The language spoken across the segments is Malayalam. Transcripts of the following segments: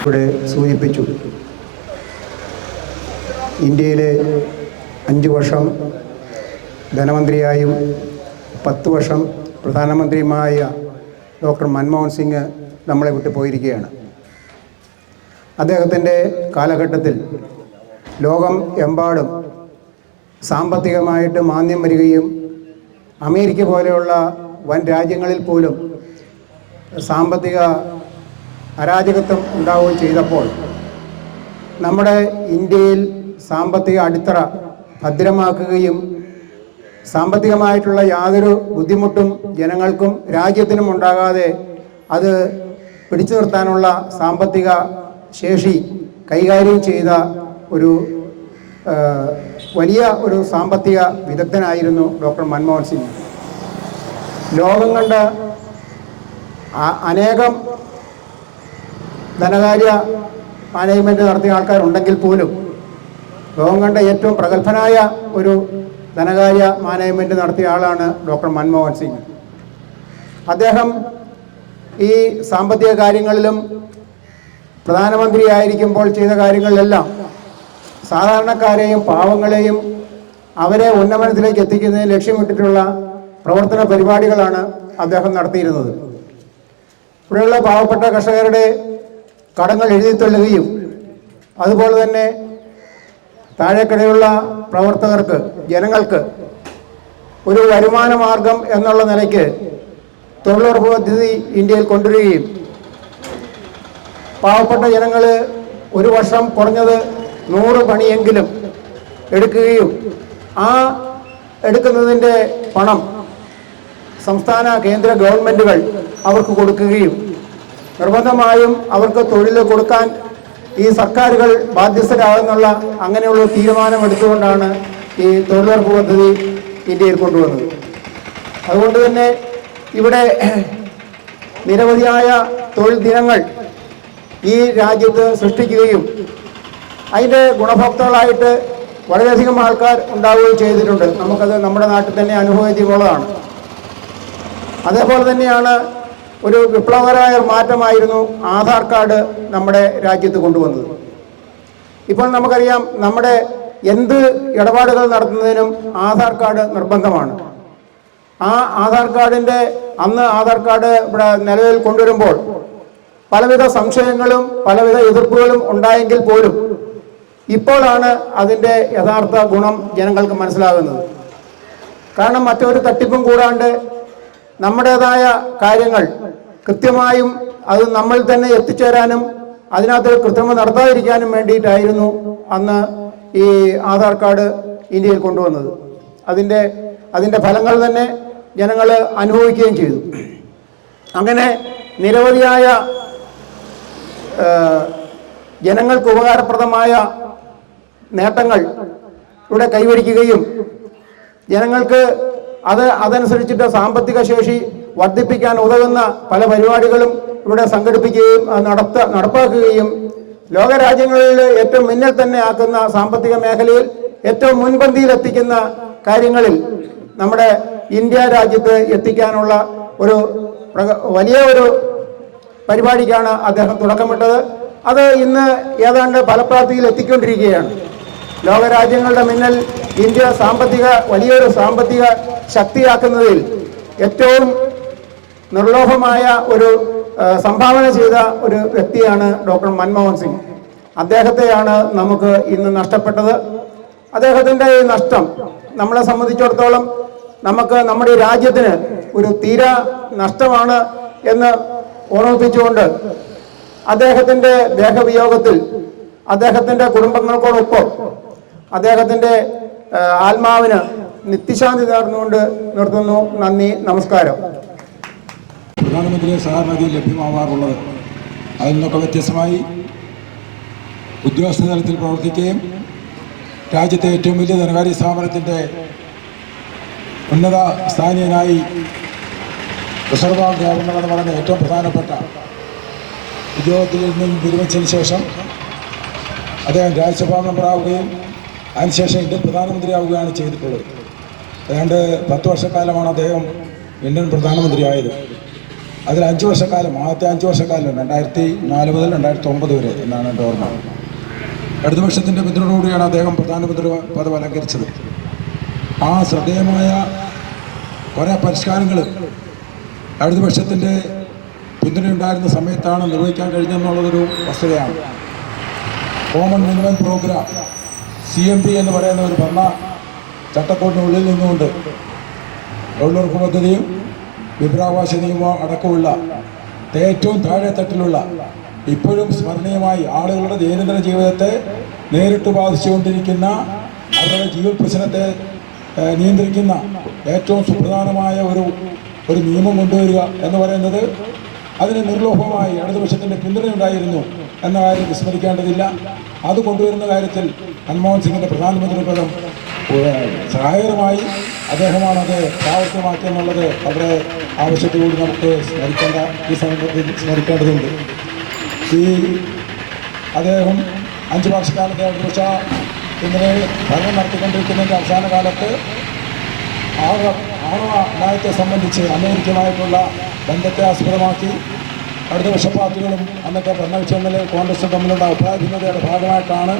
ഇവിടെ സൂചിപ്പിച്ചു. ഇന്ത്യയിലെ അഞ്ച് വർഷം ധനമന്ത്രിയായും പത്ത് വർഷം പ്രധാനമന്ത്രിയുമായ ഡോക്ടർ മൻമോഹൻ സിംഗ് നമ്മളെ വിട്ടു പോയിരിക്കുകയാണ്. അദ്ദേഹത്തിന്റെ കാലഘട്ടത്തിൽ ലോകം എമ്പാടും സാമ്പത്തികമായിട്ട് മാന്യം വരികയും അമേരിക്ക പോലെയുള്ള വൻ രാജ്യങ്ങളിൽ പോലും സാമ്പത്തിക അരാജകത്വം ഉണ്ടാവുകയും ചെയ്തപ്പോൾ നമ്മുടെ ഇന്ത്യയിൽ സാമ്പത്തിക അടിത്തറ ഭദ്രമാക്കുകയും സാമ്പത്തികമായിട്ടുള്ള യാതൊരു ബുദ്ധിമുട്ടും ജനങ്ങൾക്കും രാജ്യത്തിനും ഉണ്ടാകാതെ അത് പിടിച്ചു നിർത്താനുള്ള സാമ്പത്തിക ശേഷി കൈകാര്യം ചെയ്ത ഒരു വലിയ ഒരു സാമ്പത്തിക വിദഗ്ധനായിരുന്നു ഡോക്ടർ മൻമോഹൻ സിംഗ്. ലോകം കണ്ട അനേകം ധനകാര്യ മാനേജ്മെന്റ് നടത്തിയ ആൾക്കാരുണ്ടെങ്കിൽ പോലും ലോകം കണ്ട ഏറ്റവും പ്രഗത്ഭനായ ഒരു ധനകാര്യ മാനേജ്മെന്റ് നടത്തിയ ആളാണ് ഡോക്ടർ മൻമോഹൻ സിംഗ്. അദ്ദേഹം ഈ സാമ്പത്തിക കാര്യങ്ങളിലും പ്രധാനമന്ത്രിയായിരിക്കുമ്പോൾ ചെയ്ത കാര്യങ്ങളിലെല്ലാം സാധാരണക്കാരെയും പാവങ്ങളെയും അവരെ ഉന്നമനത്തിലേക്ക് എത്തിക്കുന്നതിന് ലക്ഷ്യമിട്ടിട്ടുള്ള പ്രവർത്തന പരിപാടികളാണ് അദ്ദേഹം നടത്തിയിരുന്നത്. ഇവിടെയുള്ള പാവപ്പെട്ട കർഷകരുടെ കടങ്ങൾ എഴുതിത്തള്ളുകയും അതുപോലെ തന്നെ താഴെക്കിടയുള്ള പ്രവർത്തകർക്ക് ജനങ്ങൾക്ക് ഒരു വരുമാന മാർഗം എന്നുള്ള നിലയ്ക്ക് തൊഴിലുറപ്പ് പദ്ധതി ഇന്ത്യയിൽ കൊണ്ടുവരികയും പാവപ്പെട്ട ജനങ്ങൾ ഒരു വർഷം കുറഞ്ഞത് നൂറ് പണിയെങ്കിലും എടുക്കുകയും ആ എടുക്കുന്നതിന്റെ പണം സംസ്ഥാന കേന്ദ്ര ഗവൺമെന്റുകൾ അവർക്ക് കൊടുക്കുകയും നിർബന്ധമായും അവർക്ക് തൊഴിൽ കൊടുക്കാൻ ഈ സർക്കാരുകൾ ബാധ്യസ്ഥരാകുന്നുള്ള അങ്ങനെയുള്ള തീരുമാനമെടുത്തുകൊണ്ടാണ് ഈ തൊഴിലുറപ്പ് പദ്ധതി ഇന്ത്യയിൽ കൊണ്ടുവന്നത്. അതുകൊണ്ട് തന്നെ ഇവിടെ നിരവധിയായ തൊഴിൽ ദിനങ്ങൾ ഈ രാജ്യത്ത് സൃഷ്ടിക്കുകയും അതിന്റെ ഗുണഭോക്താക്കളായിട്ട് വളരെയധികം ആൾക്കാർ ഉണ്ടാവുകയും ചെയ്തിട്ടുണ്ട്. നമുക്കത് നമ്മുടെ നാട്ടിൽ തന്നെ അനുഭവത്തിയുള്ളതാണ് അതേപോലെ തന്നെയാണ് ഒരു വിപ്ലവകരമായ മാറ്റമായിരുന്നു ആധാർ കാർഡ് നമ്മുടെ രാജ്യത്ത് കൊണ്ടുവന്നത്. ഇപ്പോൾ നമുക്കറിയാം നമ്മുടെ എന്ത് ഇടപാടുകൾ നടത്തുന്നതിനും ആധാർ കാർഡ് നിർബന്ധമാണ്. ആ ആധാർ കാർഡിന്റെ അന്ന് ആധാർ കാർഡ് ഇവിടെ നിലവിൽ കൊണ്ടുവരുമ്പോൾ പലവിധ സംശയങ്ങളും പലവിധ എതിർപ്പുകളും ഉണ്ടായെങ്കിൽ പോലും ഇപ്പോഴാണ് അതിന്റെ യഥാർത്ഥ ഗുണം ജനങ്ങൾക്ക് മനസ്സിലാകുന്നത്. കാരണം മറ്റൊരു തട്ടിപ്പും കൂടാണ്ട് നമ്മുടേതായ കാര്യങ്ങൾ കൃത്യമായും അത് നമ്മൾ തന്നെ എത്തിച്ചേരാനും അതിനകത്ത് കൃത്രിമം നടത്താതിരിക്കാനും വേണ്ടിയിട്ടായിരുന്നു അന്ന് ഈ ആധാർ കാർഡ് ഇന്ത്യയിൽ കൊണ്ടുവന്നത്. അതിന്റെ അതിന്റെ ഫലങ്ങൾ തന്നെ ജനങ്ങൾ അനുഭവിക്കുകയും ചെയ്തു. അങ്ങനെ നിരവധിയായ ജനങ്ങൾക്ക് ഉപകാരപ്രദമായ നേട്ടങ്ങൾ ഇവിടെ കൈവരിക്കുകയും ജനങ്ങൾക്ക് അത് അതനുസരിച്ചിട്ട് സാമ്പത്തിക ശേഷി വർദ്ധിപ്പിക്കാൻ ഉതകുന്ന പല പരിപാടികളും ഇവിടെ സംഘടിപ്പിക്കുകയും നടത്ത നടപ്പാക്കുകയും ലോകരാജ്യങ്ങളിൽ ഏറ്റവും മുന്നിൽ തന്നെ ആക്കുന്ന സാമ്പത്തിക മേഖലയിൽ ഏറ്റവും മുൻപന്തിയിൽ എത്തിക്കുന്ന കാര്യങ്ങളിൽ നമ്മുടെ ഇന്ത്യ രാജ്യത്ത് എത്തിക്കാനുള്ള ഒരു വലിയ ഒരു പരിപാടിക്കാണ് അദ്ദേഹം തുടക്കമിട്ടത്. അത് ഇന്ന് ഏതാണ്ട് ഫലപ്രാപ്തിയിൽ എത്തിക്കൊണ്ടിരിക്കുകയാണ്. ലോകരാജ്യങ്ങളുടെ മുന്നിൽ ഇന്ത്യ സാമ്പത്തിക വലിയൊരു സാമ്പത്തിക ശക്തിയാക്കുന്നതിൽ ഏറ്റവും നിർലോഭമായ ഒരു സംഭാവന ചെയ്ത ഒരു വ്യക്തിയാണ് ഡോക്ടർ മൻമോഹൻ സിംഗ്. അദ്ദേഹത്തെയാണ് നമുക്ക് ഇന്ന് നഷ്ടപ്പെട്ടത്. അദ്ദേഹത്തിന്റെ ഈ നഷ്ടം നമ്മളെ സംബന്ധിച്ചിടത്തോളം നമുക്ക് നമ്മുടെ രാജ്യത്തിന് ഒരു തീര നഷ്ടമാണ് എന്ന് ഓർമ്മിപ്പിച്ചുകൊണ്ട് അദ്ദേഹത്തിന്റെ ദേഹവിയോഗത്തിൽ അദ്ദേഹത്തിന്റെ കുടുംബങ്ങൾക്കോടൊപ്പം അദ്ദേഹത്തിന്റെ ആത്മാവിന് നിത്യശാന്തി നേർന്നുകൊണ്ട് നിർത്തുന്നു. നന്ദി നമസ്കാരം. പ്രധാനമന്ത്രിയെ സാധാരണഗതിയിൽ ലഭ്യമാവാറുള്ളത് അതിൽ നിന്നൊക്കെ വ്യത്യസ്തമായി ഉദ്യോഗസ്ഥ തലത്തിൽ പ്രവർത്തിക്കുകയും രാജ്യത്തെ ഏറ്റവും വലിയ ധനകാര്യ സ്ഥാപനത്തിന്റെ ഉന്നത സ്ഥാനീയനായി റിസർവ് ബാങ്ക് ഗവർണർ എന്ന് പറയുന്ന ഏറ്റവും പ്രധാനപ്പെട്ട ഉദ്യോഗത്തിൽ നിന്നും വിരമിച്ചതിന് ശേഷം അദ്ദേഹം രാജ്യസഭാ മെമ്പറാവുകയും അതിനുശേഷം ഇന്ത്യൻ പ്രധാനമന്ത്രിയാവുകയാണ് ചെയ്തിട്ടുള്ളത്. ഏതാണ്ട് പത്ത് വർഷക്കാലമാണ് അദ്ദേഹം ഇന്ത്യൻ പ്രധാനമന്ത്രിയായത്. അതിൽ അഞ്ച് വർഷക്കാലം ആദ്യത്തെ അഞ്ച് വർഷക്കാലം രണ്ടായിരത്തി നാല് മുതൽ രണ്ടായിരത്തി ഒമ്പത് വരെ എന്നാണ് എന്റെ ഓർമ്മ. ഇടതുപക്ഷത്തിന്റെ പിന്തുണയോടുകൂടിയാണ് അദ്ദേഹം പ്രധാനമന്ത്രി പദം അലങ്കരിച്ചത്. ആ ശ്രദ്ധേയമായ കുറേ പരിഷ്കാരങ്ങൾ ഇടതുപക്ഷത്തിന്റെ പിന്തുണയുണ്ടായിരുന്ന സമയത്താണ് നിർവഹിക്കാൻ കഴിഞ്ഞെന്നുള്ളതൊരു വസ്തുതയാണ്. Common minimum programme C M P എന്ന് പറയുന്ന ഒരു ഭരണ ചട്ടക്കൂടിനുള്ളിൽ നിന്നുകൊണ്ട് തൊഴിലുറപ്പ് പദ്ധതിയും വിഭ്രാവാസ നിയമവും അടക്കമുള്ള ഏറ്റവും താഴെത്തട്ടിലുള്ള ഇപ്പോഴും സ്മരണീയമായി ആളുകളുടെ ദൈനംദിന ജീവിതത്തെ നേരിട്ട് ബാധിച്ചുകൊണ്ടിരിക്കുന്ന അവരുടെ ജീവൽ പ്രശ്നത്തെ നിയന്ത്രിക്കുന്ന ഏറ്റവും സുപ്രധാനമായ ഒരു ഒരു നിയമം കൊണ്ടുവരിക എന്ന് പറയുന്നത് അതിന് നിർലോഭമായി ഇടതുപക്ഷത്തിന്റെ പിന്തുണയുണ്ടായിരുന്നു എന്ന കാര്യം വിസ്മരിക്കേണ്ടതില്ല. അത് കൊണ്ടുവരുന്ന കാര്യത്തിൽ മൻമോഹൻ സിംഗിന്റെ പ്രധാനമന്ത്രി പദം സഹായകരമായി അദ്ദേഹമാണ് അത് പ്രാവർത്തികമാക്കിയെന്നുള്ളത് വളരെ ആവശ്യത്തോട് നമുക്ക് സ്മരിക്കേണ്ട ഈ സന്ദർഭത്തിൽ സ്മരിക്കേണ്ടതുണ്ട്. ഈ അദ്ദേഹം അഞ്ച് വർഷക്കാലത്തെ ഇടതുപക്ഷ ഇങ്ങനെ ഭരണം നടത്തിക്കൊണ്ടിരിക്കുന്നതിന്റെ അവസാന കാലത്ത് ആണവ ആണവ നയത്തെ സംബന്ധിച്ച് അമേരിക്കയുമായിട്ടുള്ള ബന്ധത്തെ ആസ്പദമാക്കി. ഇടതുപക്ഷ പാർട്ടികളും അന്നത്തെ ഭരണവിഷയങ്ങളിൽ കോൺഗ്രസും തമ്മിലുള്ള അഭിപ്രായ ഭിന്നതയുടെ ഭാഗമായിട്ടാണ്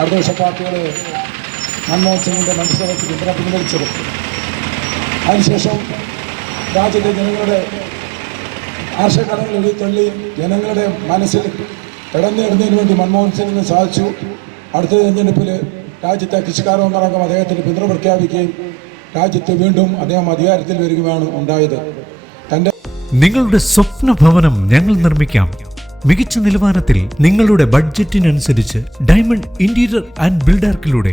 ഇടതുപക്ഷ പാർട്ടികൾ മൻമോഹൻ സിംഗിന്റെ പിന്തുണ പിൻവലിച്ചത് അതിനുശേഷം രാജ്യത്തെ ജനങ്ങളുടെ ആശയക്കടങ്ങൾ എഴുതിത്തള്ളി ജനങ്ങളുടെ മനസ്സിൽ ഇടഞ്ഞിടുന്നതിന് വേണ്ടി മൻമോഹൻ സിംഗിന് സാധിച്ചു. അടുത്ത തെരഞ്ഞെടുപ്പിൽ രാജ്യത്തെ കൃഷിക്കാരോന്നടക്കം അദ്ദേഹത്തിന് പിന്തുണ പ്രഖ്യാപിക്കുകയും രാജ്യത്ത് വീണ്ടും അദ്ദേഹം അധികാരത്തിൽ വരികയാണ് ഉണ്ടായത്. നിങ്ങളുടെ സ്വപ്ന ഭവനം ഞങ്ങൾ നിർമ്മിക്കാം. മികച്ച നിലവാരത്തിൽ നിങ്ങളുടെ ബഡ്ജറ്റിനനുസരിച്ച് ഡയമണ്ട് ഇന്റീരിയർ ആൻഡ് ബിൽഡാർക്കിലൂടെ